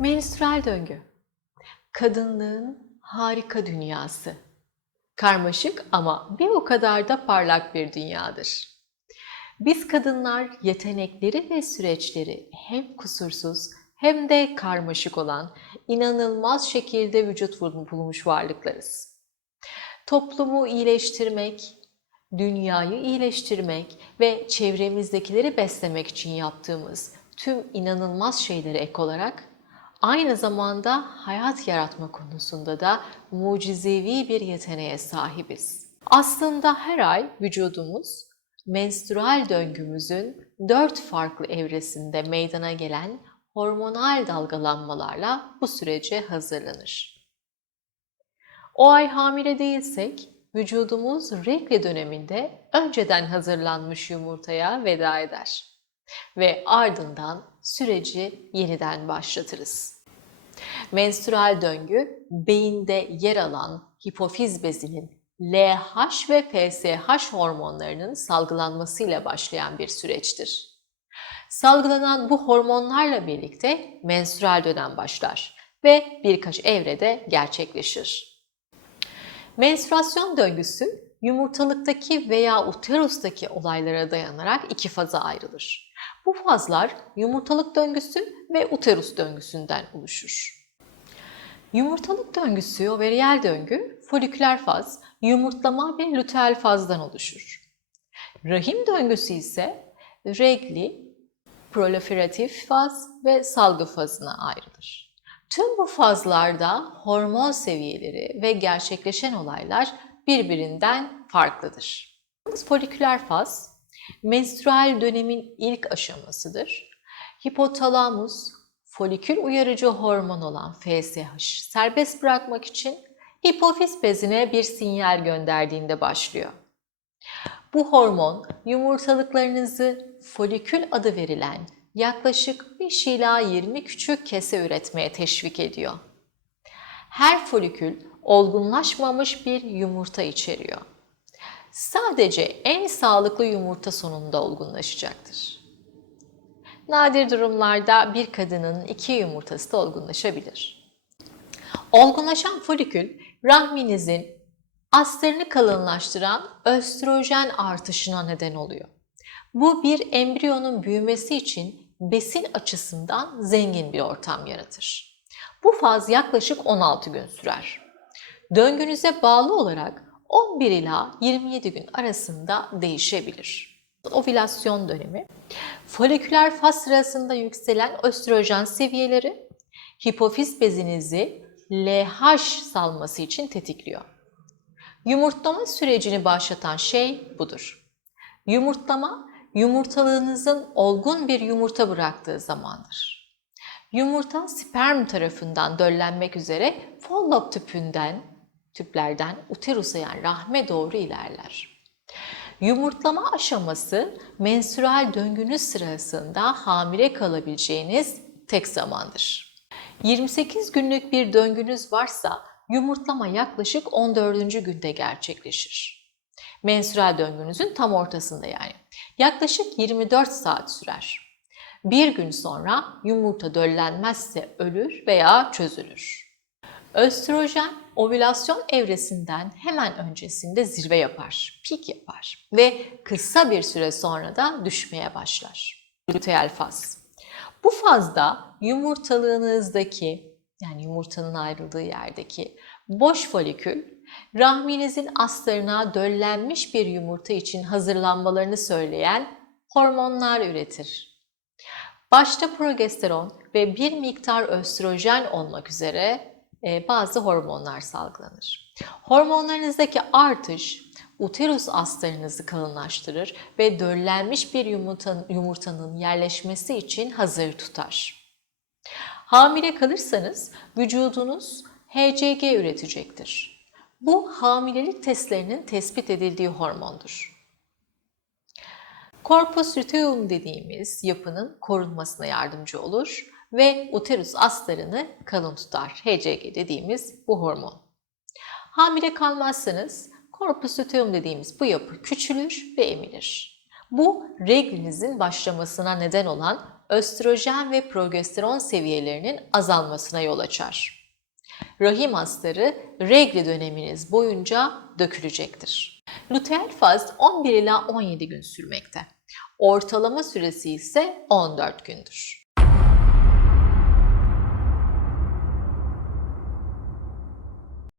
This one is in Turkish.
Menstrüel döngü. Kadınlığın harika dünyası. Karmaşık ama bir o kadar da parlak bir dünyadır. Biz kadınlar yetenekleri ve süreçleri hem kusursuz hem de karmaşık olan inanılmaz şekilde vücut bulmuş varlıklarız. Toplumu iyileştirmek, dünyayı iyileştirmek ve çevremizdekileri beslemek için yaptığımız tüm inanılmaz şeylere ek olarak aynı zamanda hayat yaratma konusunda da mucizevi bir yeteneğe sahibiz. Aslında her ay vücudumuz menstrual döngümüzün dört farklı evresinde meydana gelen hormonal dalgalanmalarla bu sürece hazırlanır. O ay hamile değilsek vücudumuz regl döneminde önceden hazırlanmış yumurtaya veda eder ve ardından süreci yeniden başlatırız. Menstrüel döngü beyinde yer alan hipofiz bezinin LH ve FSH hormonlarının salgılanmasıyla başlayan bir süreçtir. Salgılanan bu hormonlarla birlikte menstrüel dönem başlar ve birkaç evrede gerçekleşir. Menstruasyon döngüsü yumurtalıktaki veya uterustaki olaylara dayanarak iki faza ayrılır. Bu fazlar yumurtalık döngüsü ve uterus döngüsünden oluşur. Yumurtalık döngüsü, overiyel döngü, foliküler faz, yumurtlama ve luteal fazdan oluşur. Rahim döngüsü ise regli, proliferatif faz ve salgı fazına ayrılır. Tüm bu fazlarda hormon seviyeleri ve gerçekleşen olaylar birbirinden farklıdır. Foliküler faz, menstrual dönemin ilk aşamasıdır. Hipotalamus, folikül uyarıcı hormon olan FSH serbest bırakmak için hipofiz bezine bir sinyal gönderdiğinde başlıyor. Bu hormon yumurtalıklarınızı folikül adı verilen yaklaşık 5 ila 20 küçük kese üretmeye teşvik ediyor. Her folikül olgunlaşmamış bir yumurta içeriyor. Sadece en sağlıklı yumurta sonunda olgunlaşacaktır. Nadir durumlarda bir kadının iki yumurtası da olgunlaşabilir. Olgunlaşan folikül rahminizin astarını kalınlaştıran östrojen artışına neden oluyor. Bu bir embriyonun büyümesi için besin açısından zengin bir ortam yaratır. Bu faz yaklaşık 16 gün sürer. Döngünüze bağlı olarak 11 ila 27 gün arasında değişebilir. Ovülasyon dönemi, foliküler faz sırasında yükselen östrojen seviyeleri hipofiz bezinizi LH salması için tetikliyor. Yumurtlama sürecini başlatan şey budur. Yumurtlama, yumurtalığınızın olgun bir yumurta bıraktığı zamandır. Yumurta sperm tarafından döllenmek üzere follop tüpünden, tüplerden uterusa yani rahme doğru ilerler. Yumurtlama aşaması menstrual döngünüz sırasında hamile kalabileceğiniz tek zamandır. 28 günlük bir döngünüz varsa yumurtlama yaklaşık 14. günde gerçekleşir. Menstrual döngünüzün tam ortasında yani. Yaklaşık 24 saat sürer. Bir gün sonra yumurta döllenmezse ölür veya çözülür. Östrojen ovülasyon evresinden hemen öncesinde zirve yapar, pik yapar ve kısa bir süre sonra da düşmeye başlar. Luteal faz. Bu fazda yumurtalığınızdaki yani yumurtanın ayrıldığı yerdeki boş folikül rahminizin astarına döllenmiş bir yumurta için hazırlanmalarını söyleyen hormonlar üretir. Başta progesteron ve bir miktar östrojen olmak üzere bazı hormonlar salgılanır. Hormonlarınızdaki artış uterus astarınızı kalınlaştırır ve döllenmiş bir yumurtanın, yumurtanın yerleşmesi için hazır tutar. Hamile kalırsanız vücudunuz HCG üretecektir. Bu hamilelik testlerinin tespit edildiği hormondur. Corpus luteum dediğimiz yapının korunmasına yardımcı olur ve uterus astarını kalın tutar. HCG dediğimiz bu hormon. Hamile kalmazsanız corpus luteum dediğimiz bu yapı küçülür ve emilir. Bu reglinizin başlamasına neden olan östrojen ve progesteron seviyelerinin azalmasına yol açar. Rahim astarı regl döneminiz boyunca dökülecektir. Luteal faz 11 ila 17 gün sürmekte. Ortalama süresi ise 14 gündür.